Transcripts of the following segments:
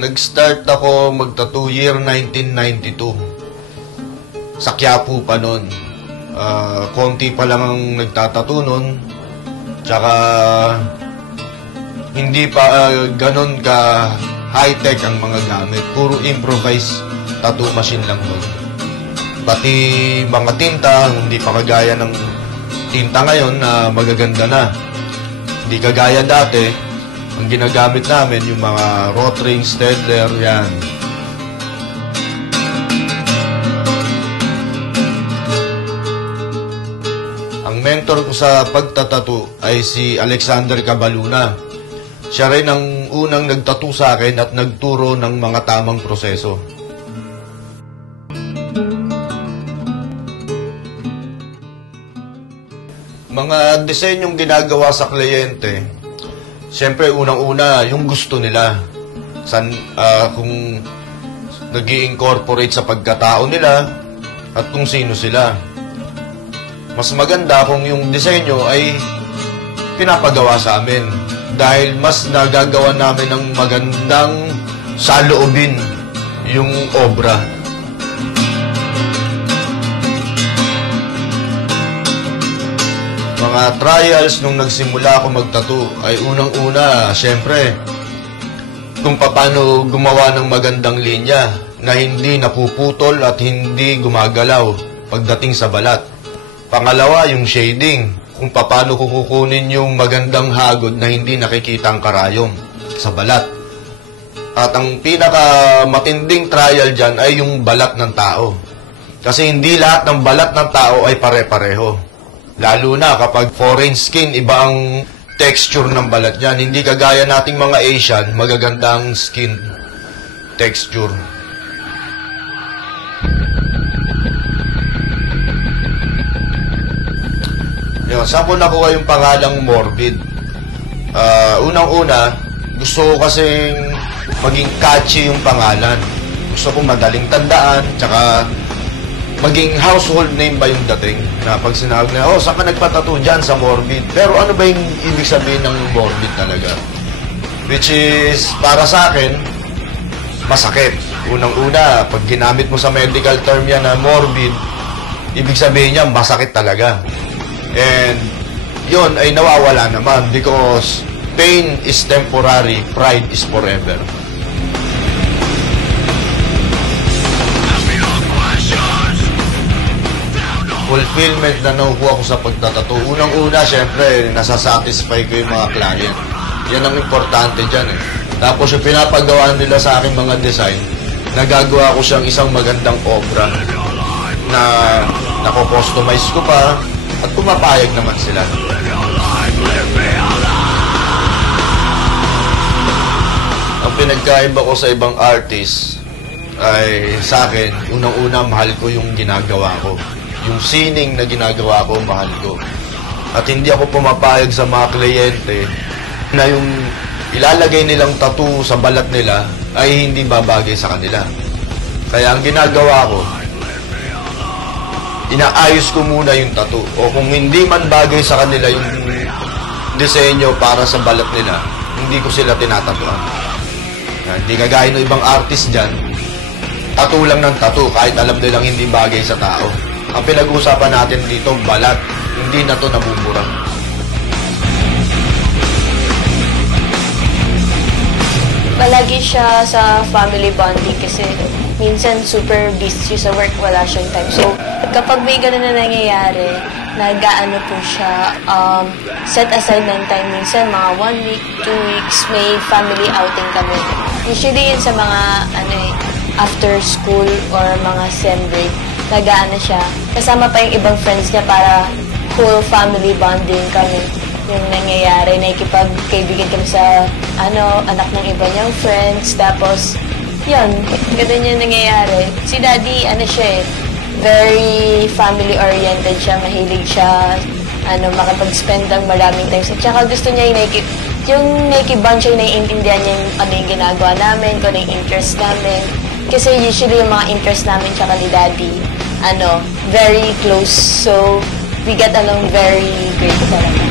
Nag-start ako magtattoo year 1992. Sa Quiapo pa nun. Konti pa lang ang nagtatattoo nun. Tsaka hindi pa ganun ka high-tech ang mga gamit. Puro improvised tattoo machine lang nun. Pati mga tinta, hindi pa kagaya ng tinta ngayon na magaganda na. Hindi kagaya dati. Ang ginagamit namin, yung mga Rotring, Staedtler, yan. Ang mentor ko sa pagtatattoo ay si Alexander Cabaluna. Siya rin ang unang nagtattoo sa akin at nagturo ng mga tamang proseso. Mga disenyong ginagawa sa kliyente, siyempre, unang-una, yung gusto nila. Kung nag-i-incorporate sa pagkatao nila at kung sino sila. Mas maganda kung yung disenyo ay pinapagawa sa amin. Dahil mas nagagawa namin ng magandang saloobin yung obra. Mga trials nung nagsimula ako magtattoo ay unang-una, syempre, kung paano gumawa ng magandang linya na hindi napuputol at hindi gumagalaw pagdating sa balat. Pangalawa, yung shading, kung paano kukunin yung magandang hagod na hindi nakikita ang karayom sa balat. At ang pinakamatinding trial dyan ay yung balat ng tao. Kasi hindi lahat ng balat ng tao ay pare-pareho. Lalo na kapag foreign skin, iba ang texture ng balat niyan. Hindi kagaya nating mga Asian, magagandang skin texture. Yun, saan ko nakuha yung pangalang Morbid? Unang-una, gusto ko kasing maging catchy yung pangalan. Gusto ko madaling tandaan, tsaka maging household name ba yung dating? Na pag sinawag na, saan ka nagpatattoo dyan sa Morbid? Pero ano ba yung ibig sabihin ng Morbid talaga? Which is, para sa akin, masakit. Unang-una, pag ginamit mo sa medical term yan na Morbid, ibig sabihin niya, masakit talaga. And, yun ay nawawala naman because pain is temporary, pride is forever. Fulfillment na nakukuha ko sa pagtatattoo. Unang-una, syempre, nasasatisfy ko yung mga client. Yan ang importante dyan eh. Tapos yung pinapagawa nila sa aking mga design, nagagawa ko siyang isang magandang obra na nako-customize ko pa at pumapayag naman sila. Ang pinagkaiba ko sa ibang artist ay sa akin, unang-una, mahal ko yung ginagawa ko. Yung sining na ginagawa ko, mahal ko. At hindi ako pumapayag sa mga kliyente na yung ilalagay nilang tattoo sa balat nila ay hindi babagay sa kanila. Kaya ang ginagawa ko, inaayos ko muna yung tattoo. O kung hindi man bagay sa kanila yung disenyo para sa balat nila, hindi ko sila tinatatuan. Hindi kagaya ng ibang artist dyan, tattoo lang ng tattoo kahit alam nilang hindi bagay sa tao. Ang pinag-uusapan natin dito, balat. Hindi na to nabubura. Palagi siya sa family bonding kasi minsan super busy sa work, wala siyang time. So, kapag may ganun na nangyayari, nag-aano po siya, set aside ng time. Minsan, mga 1 week, 2 weeks, may family outing kami. Usually yun sa mga, after school or mga sem break. Nag-aano siya. Kasama pa yung ibang friends niya para whole family bonding kami. Yung nangyayari, nakikipagkaibigan kami sa anak ng iba niyang friends. Tapos, yun, ganun yung nangyayari. Si Daddy, siya very family-oriented siya. Mahilig siya, makapag-spend ng maraming time. Tsaka gusto niya yung nakikiband siya, naiintindihan niya yung yung ginagawa namin, kung ano yung interest namin. Kasi usually yung mga interest namin tsaka ni Daddy, very close. So, we get along very great talaga.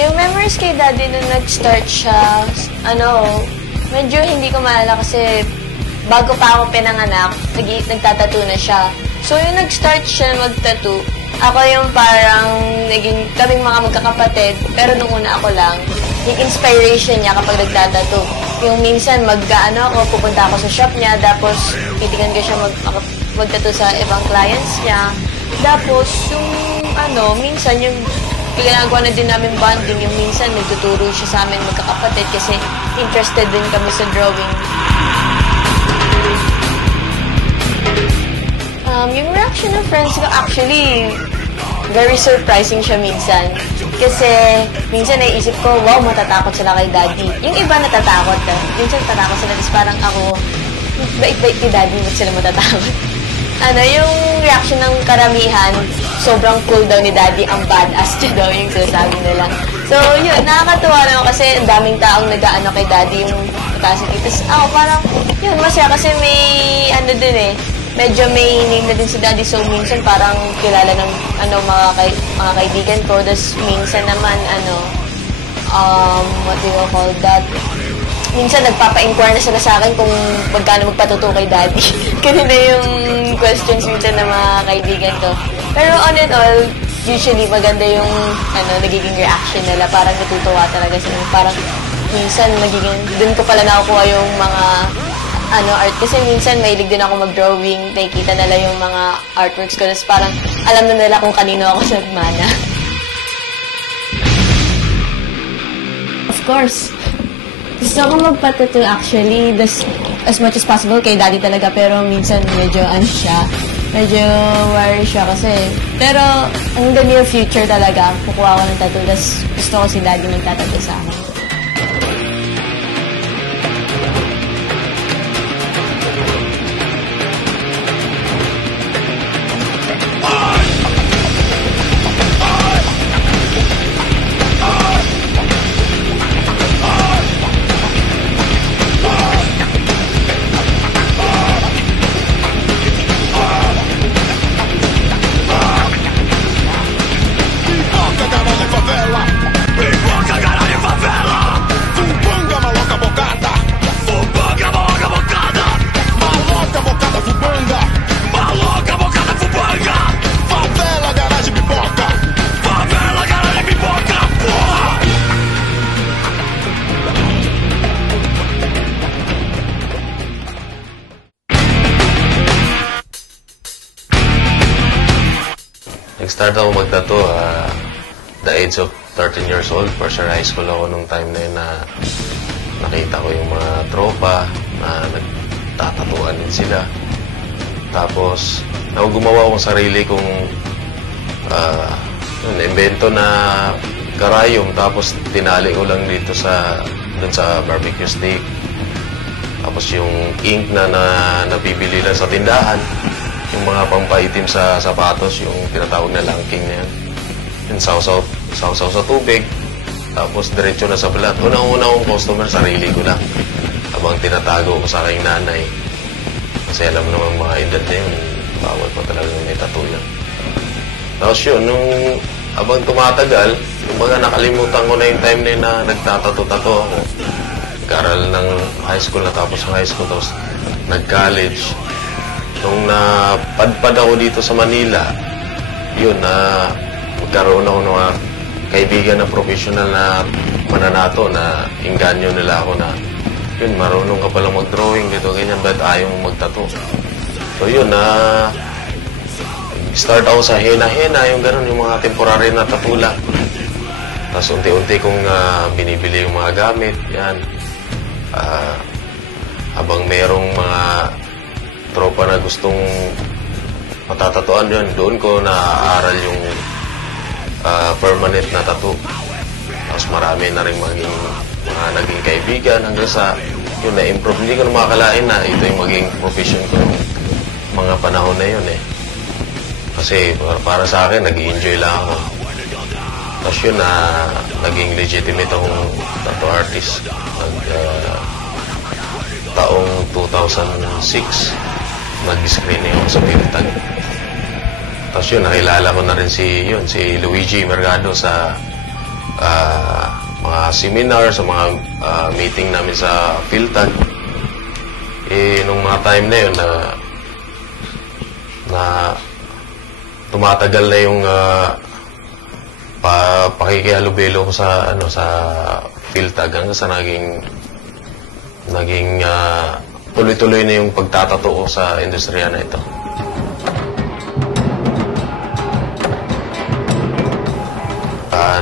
Yung memories kay Daddy nung nag-start siya, medyo hindi ko maalala kasi bago pa ako pinanganak, nagtatattoo na siya. So, yung nag-start siya mag-tattoo, ako yung parang naging kaming mga magkakapatid, pero nung una ako lang, yung inspiration niya kapag nagtatattoo. Yung minsan, pupunta ako sa shop niya, tapos titigan ko siya mag-tattoo sa ibang clients niya. Tapos, yung minsan yung ginagawa na din namin bonding, yung minsan nagtuturo siya sa amin magkakapatid kasi interested din kami sa drawing. Yung reaction ng friends ko, actually, very surprising siya minsan. Kasi, minsan naisip ko, wow, matatakot sila kay Daddy. Yung iba natatakot. Minsan natatakot sila, tapos parang ako, bait-bait ni Daddy, ba't sila matatakot? Yung reaction ng karamihan, sobrang cool daw ni Daddy, ang badass niya daw yung sinasabi nila. So, yun, nakakatuwa naman kasi ang daming taong nag-aano kay Daddy yung capacity. Tapos ako parang, yun, masaya kasi may, medyo may name na din si Daddy. So, minsan parang kilala ng, mga kaibigan ko. Tapos, minsan naman, what do you call that? Minsan, nagpapa-inquire na sila sa akin kung magkano magpatuto kay Daddy. Ganun na yung questions minsan ng mga kaibigan ko. Pero on and all, usually maganda yung nagiging reaction nila. Parang natutuwa talaga sila. Parang minsan dun ko pala nakukuha yung mga art. Kasi minsan mahilig din ako mag-drawing. Nakikita nila yung mga artworks ko. Tapos parang alam na nila kung kanino ako nagmana. Of course. Gusto ko magpatattoo actually, as much as possible kay Daddy talaga, pero minsan medyo medyo worry siya kasi. Pero in the near future talaga, kukuha ko ng tattoo, tas gusto ko si Daddy magtatattoo sa akin. Nag-start ako mag-tattoo the age of 13 years old. First year high school ako nung time na yun na nakita ko yung mga tropa na nagtatatuan din sila. Tapos, gumawa akong sarili kong invento na karayom. Tapos, tinali ko lang dito dun sa barbecue steak. Tapos, yung ink na nabibili lang sa tindahan. Yung mga pampaitim sa sapatos, yung tinatawag na langking na yan. Yung sausaw sa tubig, tapos diretso na sa balat. Unang-una kong customer, sarili ko lang. Habang tinatago ko sa aking nanay. Kasi alam naman mga edad na yun, bawal pa talaga may tattoo yan. Tapos yun, habang tumatagal, yung mga nakalimutan ko na yung time na yun na nagtatato-tato ako. Nag-aral ng high school, natapos ng high school, tapos nag-college. Nung napadpad ako dito sa Manila, yun, magkaroon ako ng mga kaibigan na professional na mananato na inganyo nila ako na, yun, marunong ka palang mag-drawing dito, ganyan, ba't ayaw mong magtato? So yun, start ako sa hena-hena, yung gano'n, yung mga temporary na tattoo lang. Tapos unti-unti kong binibili yung mga gamit, yan. Habang merong mga tropa na gustong matatatuan yun, doon ko naaaral yung permanent na tattoo. Tapos marami na rin mga naging kaibigan hanggang sa yun, na-improve. Hindi ko na makakalain na ito yung maging profession ko mga panahon na yun Kasi para sa akin, nag-i-enjoy lang ako. Tapos yun, naging legitimate akong tattoo artist. Taong 2006, nag-screening ako sa Pilitan. Tapos yun, nakilala ko na rin si Luigi Mercado sa seminar, sa mga meeting namin sa PhilTAG. Nung mga time na yun na tumatagal na yung pakikihalubilo ko sa PhilTAG hanggang sa naging tuloy-tuloy na yung pagtatato ko sa industriya na ito.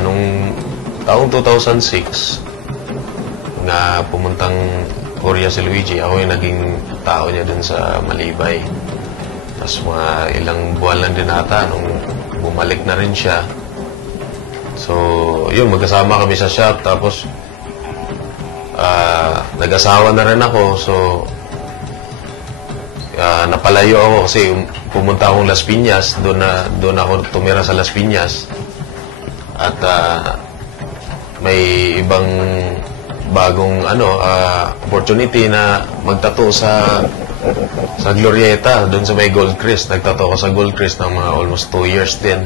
Nung taong 2006 na pumuntang Korea si Luigi, ako yung naging tao niya dun sa Malibay. Tapos mga ilang buwan lang din ata nung bumalik na rin siya. So, yun, magkasama kami sa shop. Tapos, nag-asawa na rin ako. So, napalayo ako kasi pumunta akong Las Piñas. Doon ako tumira sa Las Piñas. At may ibang bagong opportunity na magtato sa Glorieta, doon sa may Goldcrest. Nagtato ako sa Goldcrest ng mga almost 2 years din.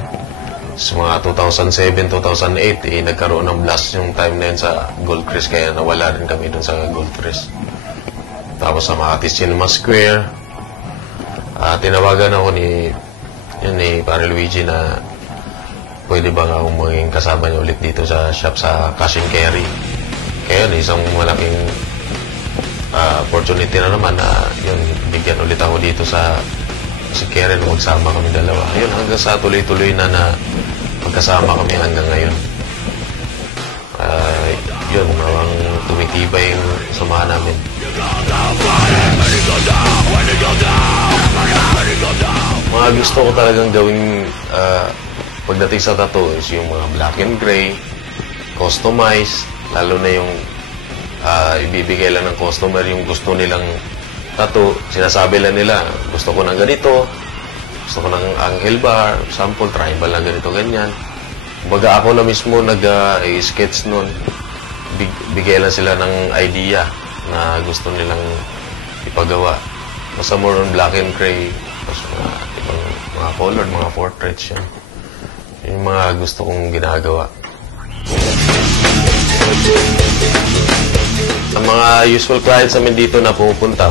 Sa mga 2007, 2008, nagkaroon ng blast yung time na yun sa Goldcrest, kaya nawala rin kami doon sa Goldcrest. Tapos sa Makati Cinema Square, tinawagan ako ni Pare Luigi na pwede ba akong maging kasama niya ulit dito sa shop sa Cash and Carry. Kaya isang malaking opportunity na naman na yun, bigyan ulit ako dito sa Carry na magsama kami dalawa. Yun, hanggang sa tuloy-tuloy na magkasama kami hanggang ngayon. Yun, parang tumitibay yung samahan namin. Mga gusto ko talagang gawing pagdating sa tattoo is yung mga black and gray, customized, lalo na yung ibibigay lang ng customer yung gusto nilang tattoo. Sinasabi lang nila, gusto ko ng ganito, gusto ko ng angle bar, sample, tribal lang ganito, ganyan. Kumbaga ako na mismo nag-sketch nun. Bigay lang sila ng idea na gusto nilang ipagawa. Basta more on black and gray, tapos mga colored, mga portraits yan. Yung mga gusto kong ginagawa. Ang mga usual clients namin dito na pumupunta,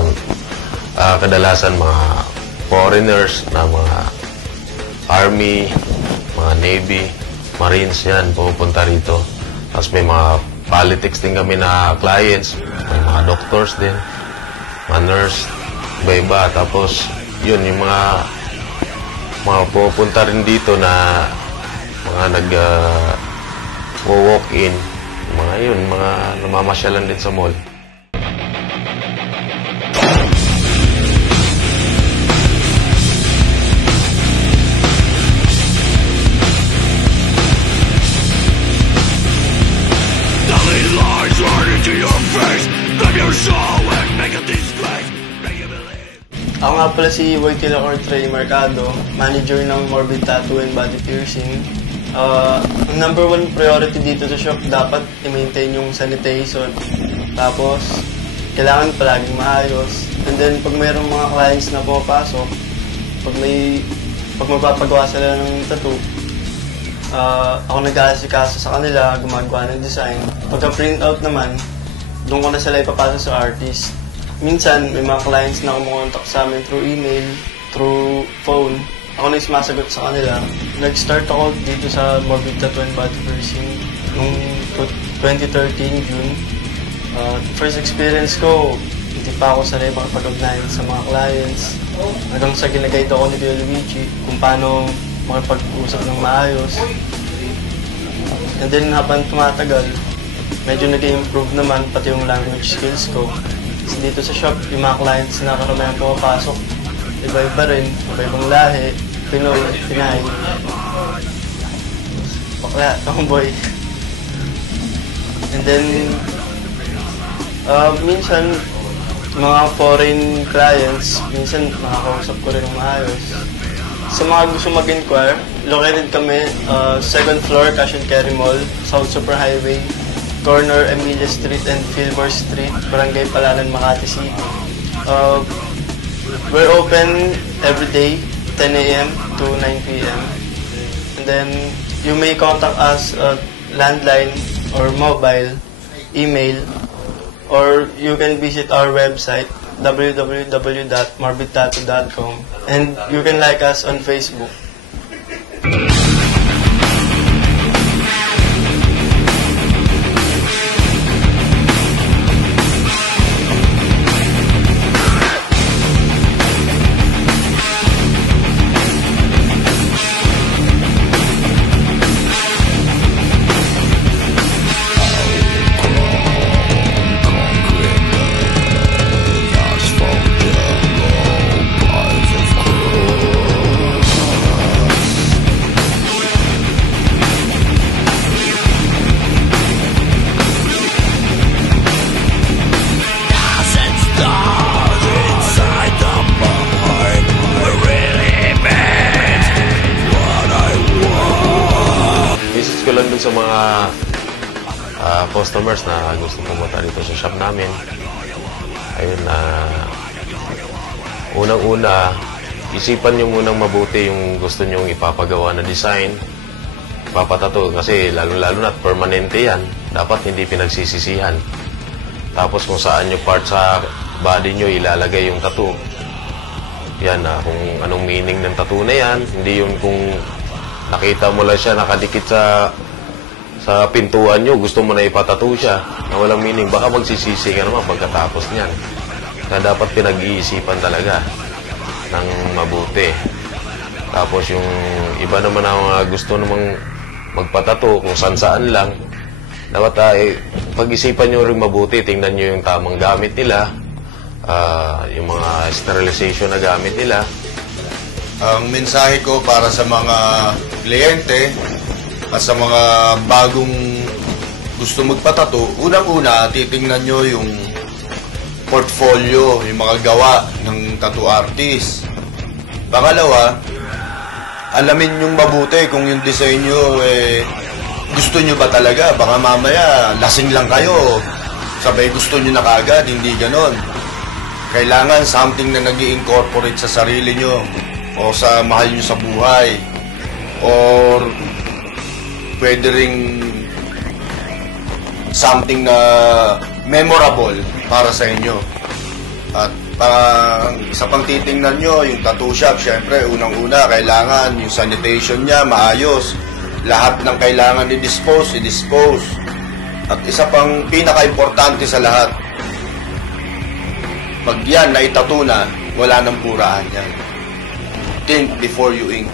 kadalasan mga foreigners na mga army, mga navy, marines yan, pumupunta rito. Tapos may mga politics din kami na clients, may mga doctors din, mga nurse, iba-iba. Tapos yun, yung mga pupunta rin dito na mga nag-walk-in, mga yun, mga namamasyalan din sa mall. Ako nga pala si Wojtyla or Trey Mercado, manager ng Morbid Tattoo and Body Piercing. Ang number one priority dito sa shop, dapat i-maintain yung sanitation. Tapos, kailangan palaging maayos. And then, pag mayroong mga clients na pumapasok, pag magpapagawa sila ng tattoo, ako nag-aasikaso sa kanila, gumagawa ng design. Pagka-print out naman, doon ko na sila ipapasa sa artist. Minsan, may mga clients na kumontak sa amin through email, through phone. Ako na yung sumasagot sa kanila. Nag-start ako dito sa Morbid Tattoo and Body Piercing noong 2013, June. First experience ko, hindi pa ako sanay makapag-ugnayan sa mga clients. Hanggang sa ginaguide ako ni Kuya Luigi kung paano makipag-usap ng maayos. And then, habang tumatagal, medyo nag-improve naman pati yung language skills ko. Kasi dito sa shop, yung mga clients na karamihan pumapasok, iba-iba rin, iba-ibang lahi, Pinoy, Pinay, bakla, tomboy. And then, minsan, mga foreign clients, minsan makakausap ko rin ng maayos. Sa mga gusto mag-inquire, located kami, second floor, Cash and Carry Mall, South Super Highway, corner Emilia Street and Fillmore Street, Barangay Palanan, Makati City. We're open every day, 10 a.m. to 9 p.m. And then, you may contact us at landline or mobile, email, or you can visit our website www.morbidtattoo.com, and you can like us on Facebook. Message ko lang dun sa mga customers na gusto pumunta dito sa shop namin. Ayun na, unang-una, isipan nyo munang mabuti yung gusto nyong ipapagawa na design. Papatato kasi lalo-lalo na permanente yan. Dapat hindi pinagsisisihan. Tapos kung saan yung part sa body nyo ilalagay yung tattoo. Yan na, kung anong meaning ng tattoo na yan. Hindi yun kung nakita mo lang siya nakadikit sa pintuan nyo, gusto mo na ipatattoo siya na walang meaning. Baka magsisisi ka naman pagkatapos niyan. Kaya dapat pinag-iisipan talaga ng mabuti. Tapos yung iba naman ang gusto namang magpatattoo kung saan-saan lang. Dapat pag-isipan nyo rin mabuti. Tingnan nyo yung tamang gamit nila. Yung mga sterilization na gamit nila. Ang mensahe ko para sa mga kliyente at sa mga bagong gusto magpatato, unang-una, titingnan nyo yung portfolio, yung mga gawa ng tattoo artist. Pangalawa, alamin yung mabuti kung yung design nyo, gusto nyo ba talaga? Baka mamaya, lasing lang kayo. Sabay gusto nyo na kagad, hindi ganon. Kailangan something na nag-i-incorporate sa sarili nyo o sa mahal nyo sa buhay. Or pwede ring something na memorable para sa inyo. At sa pang titingnan nyo, yung tattoo shop, syempre, unang-una, kailangan yung sanitation niya maayos. Lahat ng kailangan i-dispose. At isa pang pinaka-importante sa lahat, pag yan na itattoo na, wala nang puraan yan. Think before you ink.